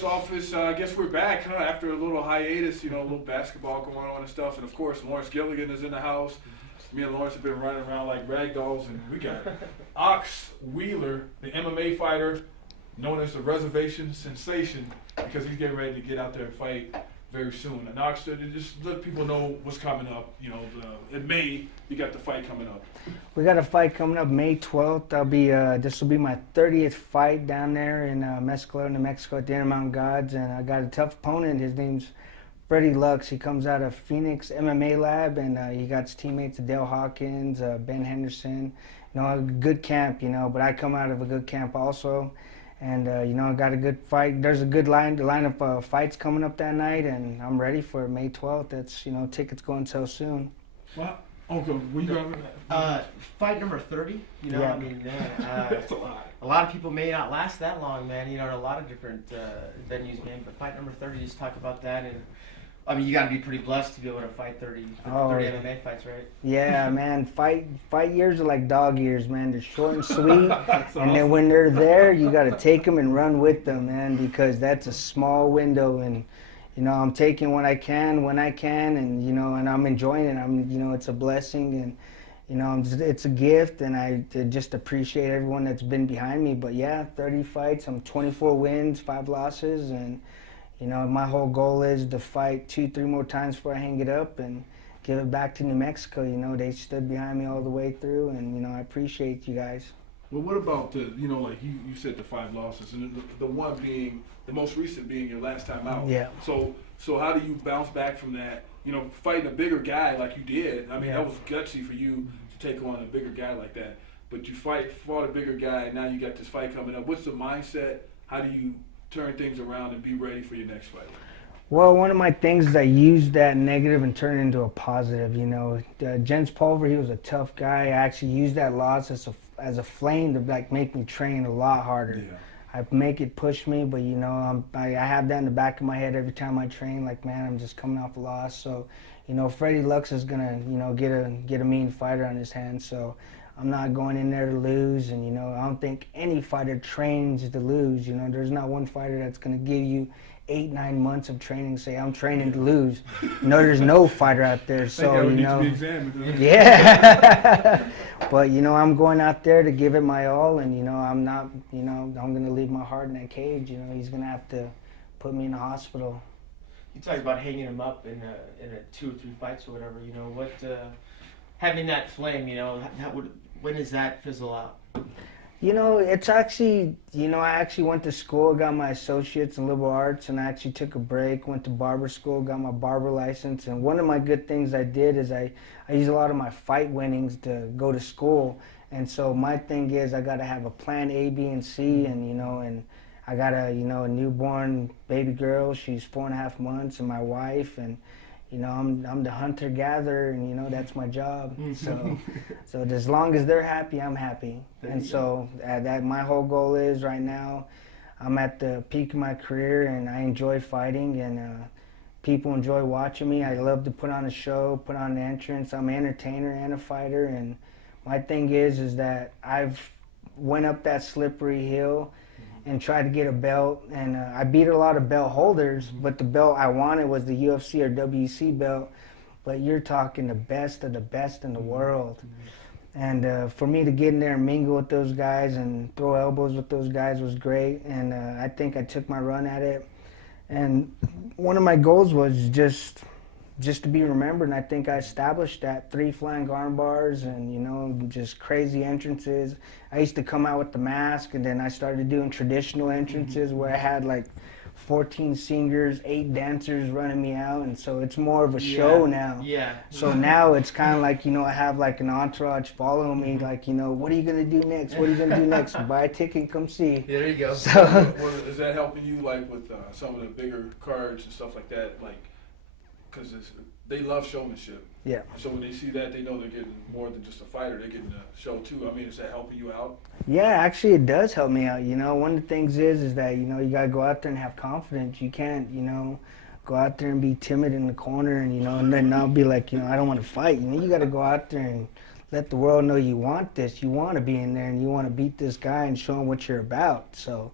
sports office. I guess we're back, huh? After a little hiatus, a little basketball going on and stuff. And of course, Lawrence Gilligan is in the house. Me and Lawrence have been running around like rag dolls, and we got Ox Wheeler, the MMA fighter, known as the Reservation Sensation, because he's getting ready to get out there and fight very soon. And Ox, just let people know what's coming up. In May, you got the fight coming up. We got a fight coming up May 12th. This will be my 30th fight down there in Mexico, New Mexico at the Intermountain Gods, and I got a tough opponent. His name's Freddie Lux. He comes out of Phoenix MMA Lab, and he got his teammates Dale Hawkins, Ben Henderson. A good camp, but I come out of a good camp also. And, I got a good fight. There's a good line of fights coming up that night, and I'm ready for May 12th. That's, tickets go on sale soon. Wow. Okay, we got fight number 30. Yeah. that's a lot. A lot of people may not last that long, man. In a lot of different venues, man. But fight number 30, just talk about that. And you got to be pretty blessed to be able to fight 30 MMA fights, right? Yeah, man. Fight years are like dog years, man. They're short and sweet, and then when they're there, you got to take them and run with them, man, because that's a small window. And I'm taking what I can when I can, and and I'm enjoying it. It's a blessing, and it's a gift, and I just appreciate everyone that's been behind me. But yeah, 30 fights. I'm 24 wins, 5 losses, and my whole goal is to fight 2-3 more times before I hang it up and give it back to New Mexico. They stood behind me all the way through, and I appreciate you guys. Well, what about like you said the 5 losses, and the one being, the most recent being your last time out. Yeah. So how do you bounce back from that? Fighting a bigger guy like you did. I mean, Yeah. that was gutsy for you to take on a bigger guy like that. But you fought a bigger guy. Now you got this fight coming up. What's the mindset? How do you turn things around and be ready for your next fight? Well, one of my things is I used that negative and turned it into a positive. Jens Pulver, he was a tough guy. I actually used that loss as a flame to make me train a lot harder. Yeah. I make it push me, but I have that in the back of my head every time I train. Like, man, I'm just coming off a loss. So, Freddie Lux is gonna get a mean fighter on his hands. So, I'm not going in there to lose, and I don't think any fighter trains to lose. There's not one fighter that's gonna give you 8-9 months of training and say I'm training to lose. There's no fighter out there. So yeah. But I'm going out there to give it my all, and I'm not, I'm gonna leave my heart in that cage. He's gonna have to put me in the hospital. You talked about hanging him up in a 2 or 3 fights or whatever. What having that flame, when does that fizzle out? It's actually, I actually went to school, got my associates in liberal arts, and I actually took a break, went to barber school, got my barber license. And one of my good things I did is I used a lot of my fight winnings to go to school. And so my thing is I got to have a plan A, B, and C, and I got a newborn baby girl. She's 4.5 months, and my wife, and I'm the hunter-gatherer, and that's my job. So as long as they're happy, I'm happy. And so that my whole goal is right now, I'm at the peak of my career, and I enjoy fighting, and people enjoy watching me. I love to put on a show, put on an entrance. I'm an entertainer and a fighter, and my thing is that I've went up that slippery hill and tried to get a belt, and I beat a lot of belt holders, but the belt I wanted was the UFC or WC belt. But you're talking the best of the best in the world. And for me to get in there and mingle with those guys and throw elbows with those guys was great, and I think I took my run at it. And one of my goals was just to be remembered, and I think I established that. 3 flying arm bars and, just crazy entrances. I used to come out with the mask, and then I started doing traditional entrances where I had like 14 singers, 8 dancers running me out, and so it's more of a show now. Yeah. So now it's kind of like, I have like an entourage following me, like, what are you going to do next? What are you going to do next? Buy a ticket and come see. There you go. So, Is that helping you, like, with some of the bigger cards and stuff like that? Like, because they love showmanship. yeah. So when they see that, they know they're getting more than just a fighter. They're getting a show too. I mean, is that helping you out? Yeah, actually it does help me out. One of the things is that, you got to go out there and have confidence. You can't, go out there and be timid in the corner and then not be like, I don't want to fight. You got to go out there and let the world know you want this. You want to be in there and you want to beat this guy and show him what you're about. So,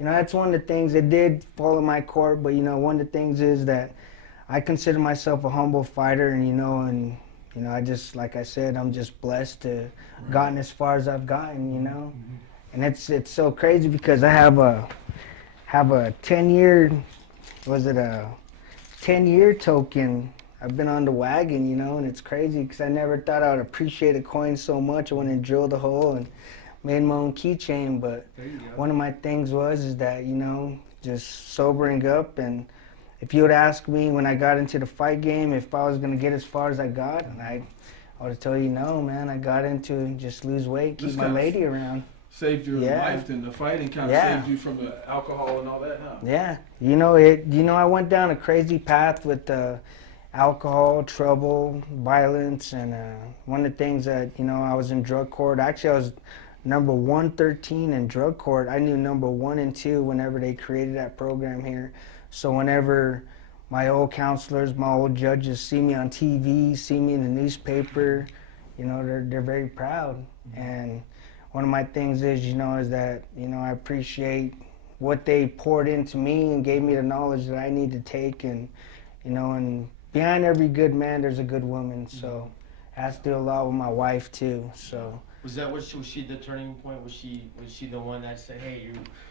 you know, that's one of the things that did fall in my court. But, you know, one of the things is that I consider myself a humble fighter, and, you know, I just, like I said, I'm just blessed to gotten as far as I've gotten, you know. And it's so crazy because I have a 10-year, was it a 10-year token? I've been on the wagon, you know, and it's crazy because I never thought I would appreciate a coin so much. I went and drilled a hole and made my own keychain. But one of my things is that, you know, just sobering up. And if you would ask me when I got into the fight game if I was going to get as far as I got, and I would have told you no, man. I got into just lose weight, keep my lady around. Saved your life, and the fighting kind of saved you from the alcohol and all that, huh? Yeah, you know it. You know, I went down a crazy path with alcohol, trouble, violence, and one of the things that, you know, I was in drug court. Actually, I was number 113 in drug court. I knew number 1 and 2 whenever they created that program here. So whenever my old counselors, my old judges see me on TV, see me in the newspaper, you know, they're very proud. And one of my things is, you know, is that, you know, I appreciate what they poured into me and gave me the knowledge that I need to take. And, you know, and behind every good man, there's a good woman. So I have to do a lot with my wife too. So was she the turning point? Was she the one that said, hey,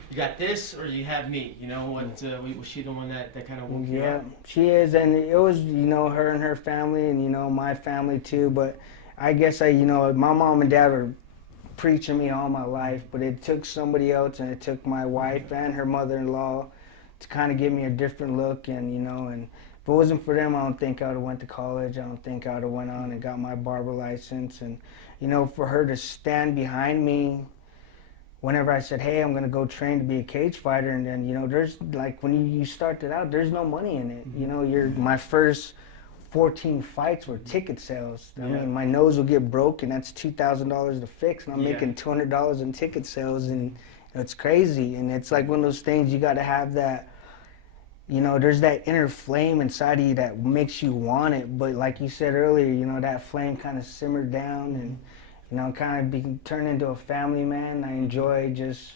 you got this, or you have me? You know, was she the one that kind of woke you up? Yeah, she is. And it was, you know, her and her family, and, you know, my family too. But I guess you know, my mom and dad were preaching me all my life, but it took somebody else, and it took my wife and her mother-in-law to kind of give me a different look. And, you know, and if it wasn't for them, I don't think I would have went to college. I don't think I would have went on and got my barber license. And, you know, for her to stand behind me whenever I said, hey, I'm going to go train to be a cage fighter, and then, you know, there's, like, when you started out, there's no money in it. You know, my first 14 fights were ticket sales. I mean, my nose will get broken. That's $2,000 to fix, and I'm making $200 in ticket sales, and, you know, it's crazy. And it's like one of those things, you got to have that, you know, there's that inner flame inside of you that makes you want it. But like you said earlier, you know, that flame kind of simmered down, and, you know, kind of turned into a family man. I enjoy just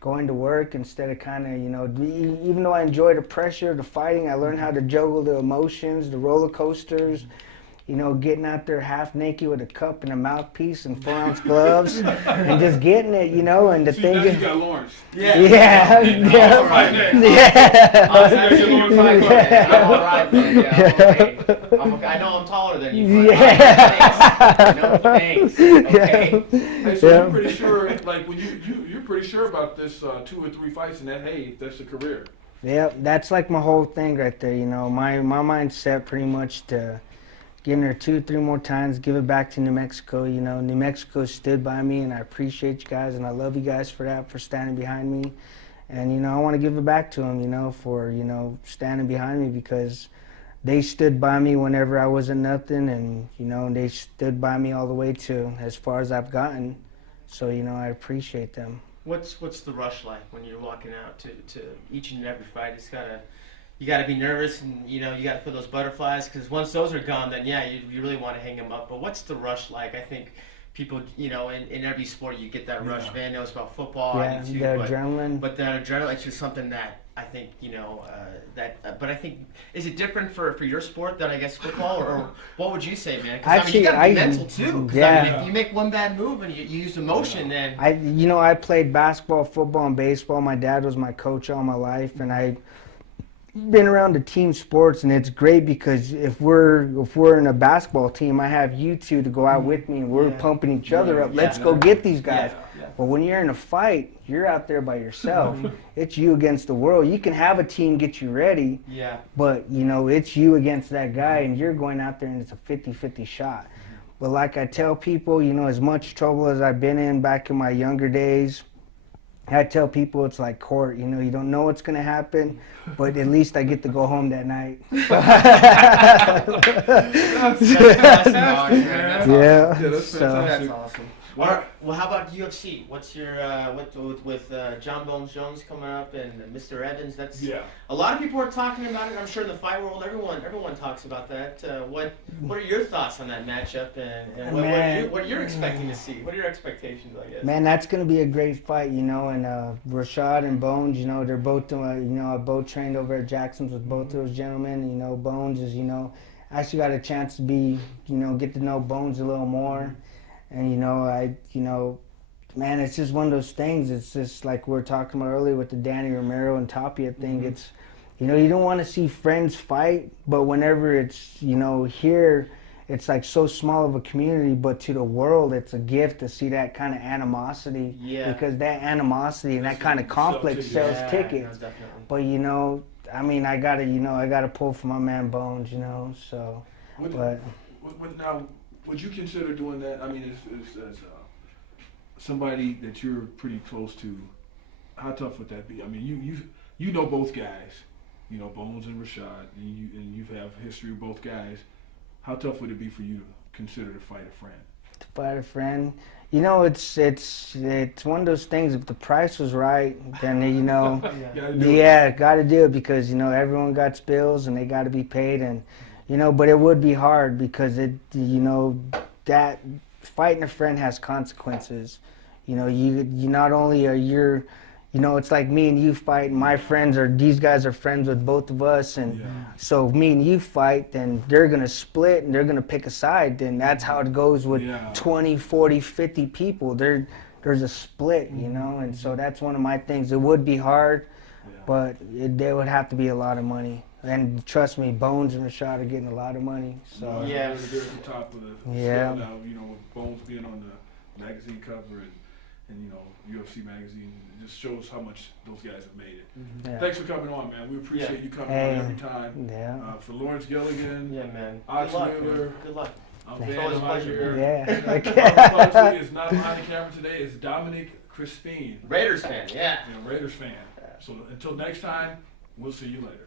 going to work instead of kind of, you know, even though I enjoy the pressure, the fighting, I learned how to juggle the emotions, the roller coasters, you know, getting out there half naked with a cup and a mouthpiece and 4-ounce gloves and just getting it, you know. And the thing now is, you got Lawrence. yeah. I'm all right, man. I know I'm taller than you. Yeah. No thanks. Okay. Hey, so you're pretty sure, like, when you're pretty sure about this 2 or 3 fights, and that, hey, that's a career. Yeah, that's like my whole thing right there. You know, my mindset pretty much to get in there 2 or 3 more times, give it back to New Mexico. You know, New Mexico stood by me, and I appreciate you guys, and I love you guys for that, for standing behind me. And, you know, I want to give it back to them, you know, for, you know, standing behind me, because they stood by me whenever I wasn't nothing, and, you know, they stood by me all the way to as far as I've gotten. So, you know, I appreciate them. What's the rush like when you're walking out to each and every fight? You gotta be nervous, and, you know, you gotta feel those butterflies, because once those are gone, then yeah, you really want to hang them up. But what's the rush like? I think people, you know, in every sport you get that rush. Van knows about football. Yeah, the adrenaline. But that adrenaline, it's just something that I think, you know, but I think, is it different for your sport than, I guess, football, or what would you say, man? Because I mean, you gotta be mental too. Yeah. I mean, if you make one bad move and you use emotion, then I played basketball, football, and baseball. My dad was my coach all my life, and I've been around the team sports, and it's great because if we're in a basketball team, I have you two to go out with me, and we're pumping each other up. Let's go get these guys. But when you're in a fight, you're out there by yourself. It's you against the world. You can have a team get you ready, but, you know, it's you against that guy, and you're going out there, and it's a 50-50 shot. But like I tell people, you know, as much trouble as I've been in back in my younger days, I tell people it's like court. You know, you don't know what's going to happen, but at least I get to go home that night. That's fantastic. Yeah, that's awesome. What? Well, how about UFC? What's your with John Bones Jones coming up and Mr. Evans? That's a lot of people are talking about it. I'm sure in the fight world, everyone talks about that. What are your thoughts on that matchup and what you're expecting to see? What are your expectations? I guess. Man, that's gonna be a great fight, you know. And Rashad and Bones, you know, they're both I both trained over at Jackson's with both those gentlemen. You know, Bones is, I actually got a chance to get to know Bones a little more. And, man, it's just one of those things. It's just like we were talking about earlier with the Danny Romero and Tapia thing. It's, you don't want to see friends fight, but whenever it's, here, it's like so small of a community, but to the world, it's a gift to see that kind of animosity. Yeah. Because that animosity and that kind of conflict sells tickets. No, definitely. But, I gotta pull for my man Bones, so. Now, would you consider doing that? I mean, as somebody that you're pretty close to, how tough would that be? I mean, you know both guys, Bones and Rashad, and you have history with both guys. How tough would it be for you to consider to fight a friend? To fight a friend, it's one of those things. If the price was right, then gotta do it because everyone got bills and they got to be paid and. But it would be hard because that fighting a friend has consequences. You not only are it's like me and you fight. My friends these guys are friends with both of us, and so if me and you fight, then they're gonna split and they're gonna pick a side. Then that's how it goes with 20, 40, 50 people. There's a split, and so that's one of my things. It would be hard, but there would have to be a lot of money. And trust me, Bones and Rashad are getting a lot of money. So they're at the top of the scale now. With Bones being on the magazine cover and UFC magazine, it just shows how much those guys have made it. Yeah. Thanks for coming on, man. We appreciate you coming on every time. Yeah. For Lawrence Gilligan, man. Ox Miller. Good luck. I'm Van out here. Yeah. Unfortunately, is not behind the camera today. It's Dominic Crispin. Raiders fan. Yeah. Raiders fan. So until next time, we'll see you later.